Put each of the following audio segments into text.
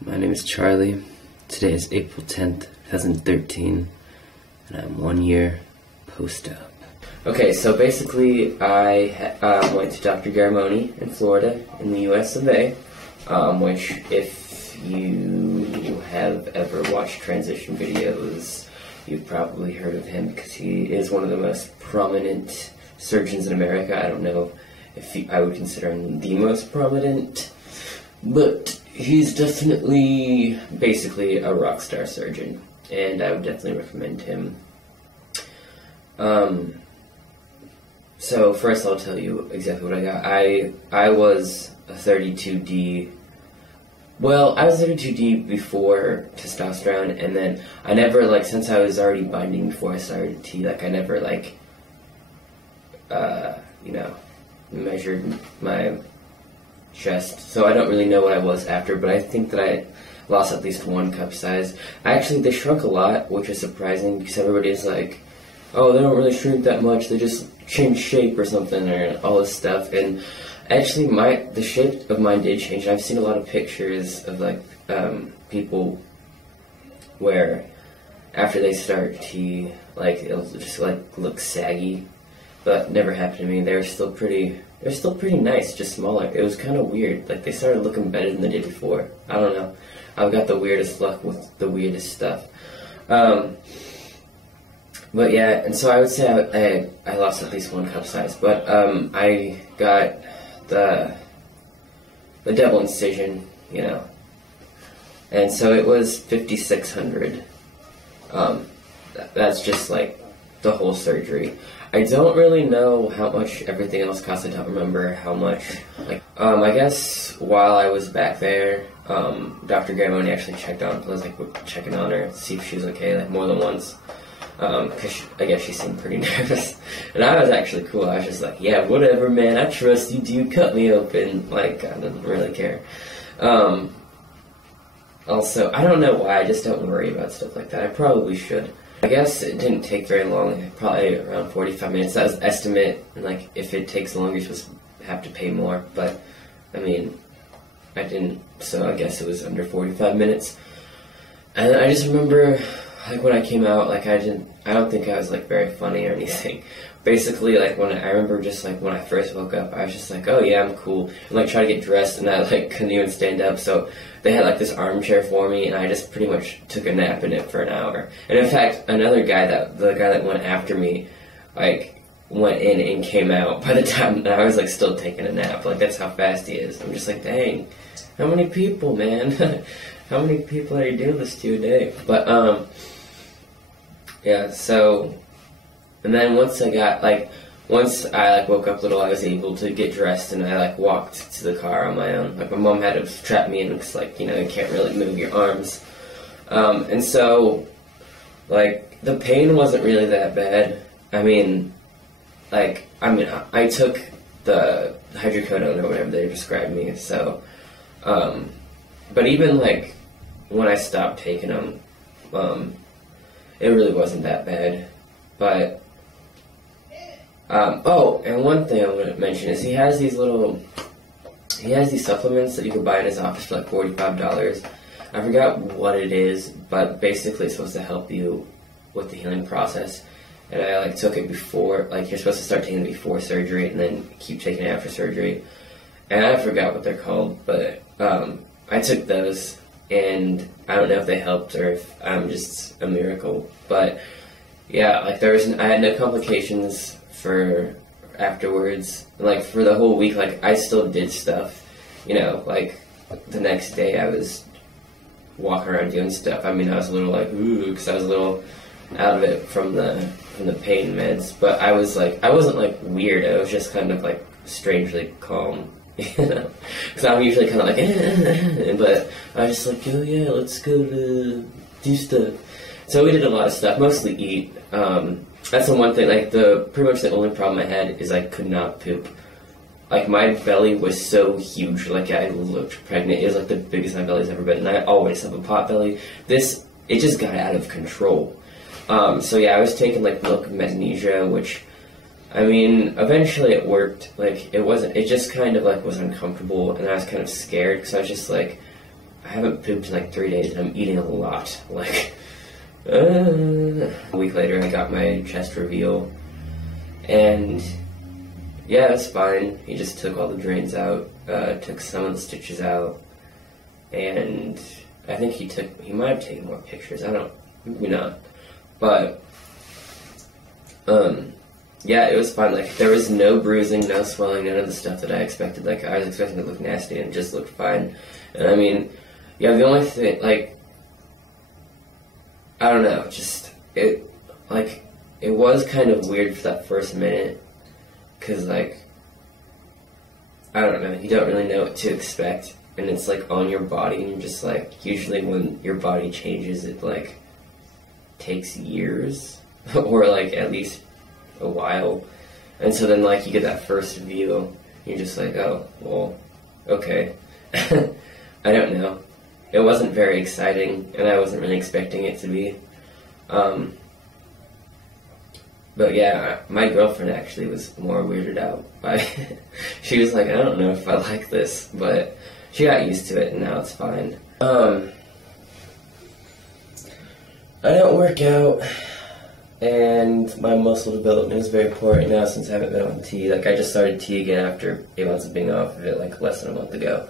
My name is Charlie. Today is April 10th, 2013, and I'm 1 year post-op. Okay, so basically I went to Dr. Garramone in Florida in the US of A, which if you have ever watched transition videos, you've probably heard of him because he is one of the most prominent surgeons in America. I don't know if I would consider him the most prominent, but he's definitely basically a rock star surgeon, and I would definitely recommend him. So first I'll tell you exactly what I got. I was a 32D. Well, I was 32D before testosterone, and then I never, since I was already binding before I started T, I never, measured my chest, so I don't really know what I was after, but I think that I lost at least 1 cup size. They shrunk a lot, which is surprising, because everybody's like, oh, they don't really shrink that much, they just change shape or something, or all this stuff, and actually the shape of mine did change. I've seen a lot of pictures of, people where after they start T, it'll just, look saggy, but never happened to me. They're still pretty nice, just smaller. It was kind of weird. They started looking better than they did before. I don't know. I've got the weirdest luck with the weirdest stuff. But yeah, and so I would say I lost at least 1 cup size. But I got the double incision, and so it was 5,600. That's just the whole surgery. I don't really know how much everything else cost. I don't remember how much. I guess while I was back there, Dr. Garramone actually checked on. I was checking on her to see if she was okay, more than once. Because I guess she seemed pretty nervous, and I was actually cool. I was just yeah, whatever, man. I trust you. Do cut me open? I didn't really care. Also, I don't know why. I just don't worry about stuff like that. I probably should. I guess it didn't take very long, probably around 45 minutes. That was the estimate, and if it takes longer, you're supposed to have to pay more, but, I didn't, so I guess it was under 45 minutes. And I just remember, when I came out, I don't think I was, very funny or anything. Basically, when I remember just, when I first woke up, I was just oh, yeah, I'm cool, and, try to get dressed, and I, couldn't even stand up, so they had, this armchair for me, and I just pretty much took a nap in it for an hour. And, in fact, the guy that went after me, went in and came out by the time I was, still taking a nap. That's how fast he is. I'm just dang, how many people, man? How many people are you doing this to a day? But, yeah, so, and then once I got, once I, woke up a little, I was able to get dressed, and I, walked to the car on my own. My mom had to trap me in, because, you can't really move your arms. And so, the pain wasn't really that bad. I took the hydrocodone or whatever they prescribed me, so, but even, when I stopped taking them, it really wasn't that bad, but, oh, and one thing I want to mention is he has these supplements that you can buy in his office for $45. I forgot what it is, but basically it's supposed to help you with the healing process, and I, took it before, you're supposed to start taking it before surgery, and then keep taking it after surgery, and I forgot what they're called, but, I took those, and I don't know if they helped or if I'm just a miracle, but yeah, I had no complications for afterwards. For the whole week, I still did stuff, the next day I was walking around doing stuff. I was a little ooh, because I was a little out of it from the pain meds, but I wasn't weird. I was just kind of strangely calm. Because I'm usually kind of but I was just oh yeah, let's go to do stuff. So we did a lot of stuff, mostly eat. That's the one thing, pretty much the only problem I had is I could not poop. My belly was so huge, I looked pregnant. It was the biggest my belly's ever been, and I always have a pot belly. It just got out of control. So yeah, I was taking milk and magnesia, which, eventually it worked. It just kind of was uncomfortable, and I was kind of scared, because I was just I haven't pooped in like 3 days, and I'm eating a lot. Like, a week later, I got my chest reveal, and yeah, that's fine. He just took all the drains out, took some of the stitches out, and I think he might have taken more pictures. Maybe not, but yeah, it was fine. Like, there was no bruising, no swelling, none of the stuff that I expected. Like, I was expecting it to look nasty, and it just looked fine. And I mean, yeah, the only thing, like, I don't know, just, it was kind of weird for that first minute, because, like, I don't know, you don't really know what to expect, and it's, like, on your body, and you're just, like, usually when your body changes, it, like, takes years, or, like, at least a while, and so then, like, you get that first view, you're just like, oh, well, okay. I don't know. It wasn't very exciting, and I wasn't really expecting it to be. But yeah, my girlfriend actually was more weirded out by it. She was like, I don't know if I like this, but she got used to it, and now it's fine. I don't work out, and my muscle development is very poor right now since I haven't been on T. Like, I just started T again after 8 months of being off of it, like, less than a month ago.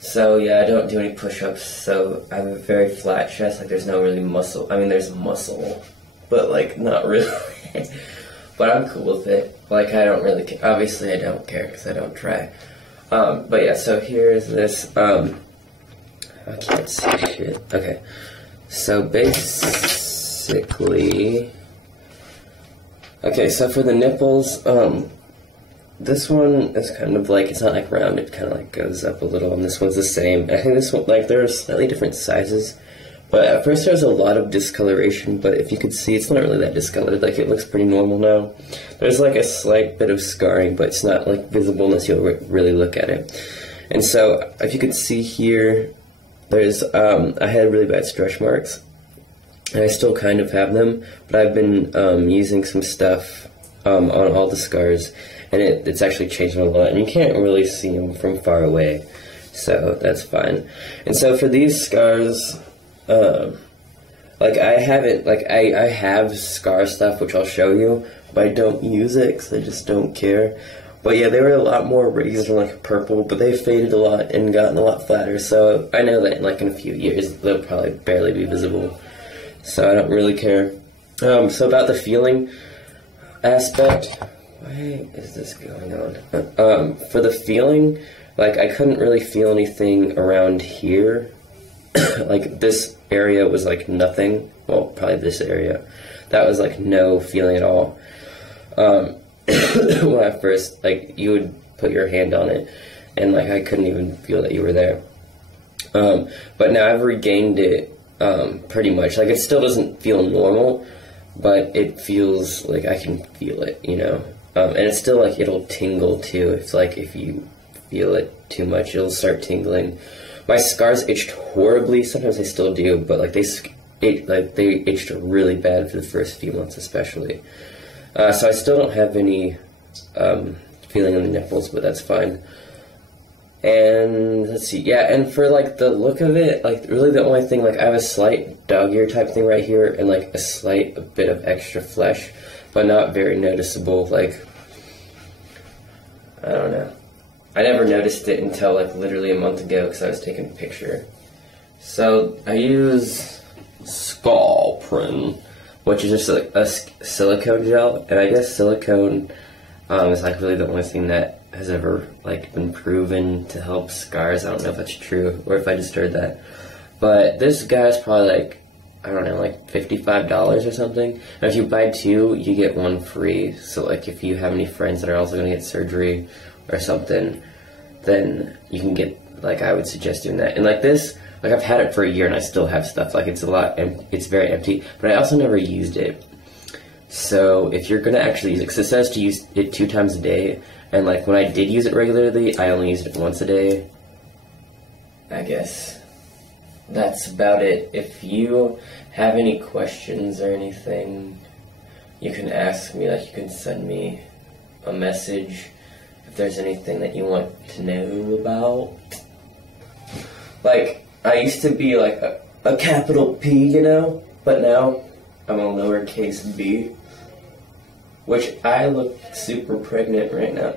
So, yeah, I don't do any push-ups, so I have a very flat chest. Like, there's no really muscle. I mean, there's muscle, but, like, not really. But I'm cool with it. Like, I don't really care. Obviously, I don't care because I don't try. But, yeah, so here's this. I can't see shit. Okay. So, basically... Okay, so for the nipples, this one is kind of like, it's not like round, it kind of like goes up a little, and this one's the same. I think this one, like, they're slightly different sizes, but at first there was a lot of discoloration, but if you could see, it's not really that discolored, like, it looks pretty normal now. There's like a slight bit of scarring, but it's not like visible unless you really look at it. And so, if you could see here, there's, I had really bad stretch marks, and I still kind of have them, but I've been using some stuff on all the scars, and it's actually changed them a lot, and you can't really see them from far away, so that's fine. And so for these scars, like, I haven't, like, I have scar stuff, which I'll show you, but I don't use it, because I just don't care. But yeah, they were a lot more raised and, like, purple, but they faded a lot and gotten a lot flatter, so I know that, like, in a few years, they'll probably barely be visible, so I don't really care. So about the feeling aspect, why is this going on? For the feeling, like, I couldn't really feel anything around here. Like, this area was, like, nothing. Well, probably this area. That was, like, no feeling at all. When I first, like, you would put your hand on it, and, like, I couldn't even feel that you were there. But now I've regained it, pretty much. Like, it still doesn't feel normal, but it feels like I can feel it, you know? And it's still, like, it'll tingle, too. It's like, if you feel it too much, it'll start tingling. My scars itched horribly. Sometimes they still do, but, like, they itched really bad for the first few months, especially. So I still don't have any feeling in the nipples, but that's fine. And let's see, yeah, and for, like, the look of it, like, really the only thing, like, I have a slight dog ear type thing right here, and, like, a slight bit of extra flesh, but not very noticeable. Like, I don't know. I never noticed it until, like, literally a month ago, because I was taking a picture. So, I use Skullprint, which is just, like, a silicone gel, and I guess silicone is, like, really the only thing that has ever, like, been proven to help scars. I don't know if that's true, or if I just heard that. But this guy's probably, like, I don't know, like, $55 or something. And if you buy two, you get one free. So, like, if you have any friends that are also going to get surgery or something, then you can get, like, I would suggest doing that. And, like, this, like, I've had it for a year and I still have stuff. Like, it's a lot, and it's very empty. But I also never used it. So, if you're going to actually use it, because it says to use it 2 times a day, and, like, when I did use it regularly, I only used it once a day. I guess that's about it. If you have any questions or anything, you can ask me. Like, you can send me a message if there's anything that you want to know about. Like, I used to be like a capital P, you know, but now I'm a lowercase b, which I look super pregnant right now.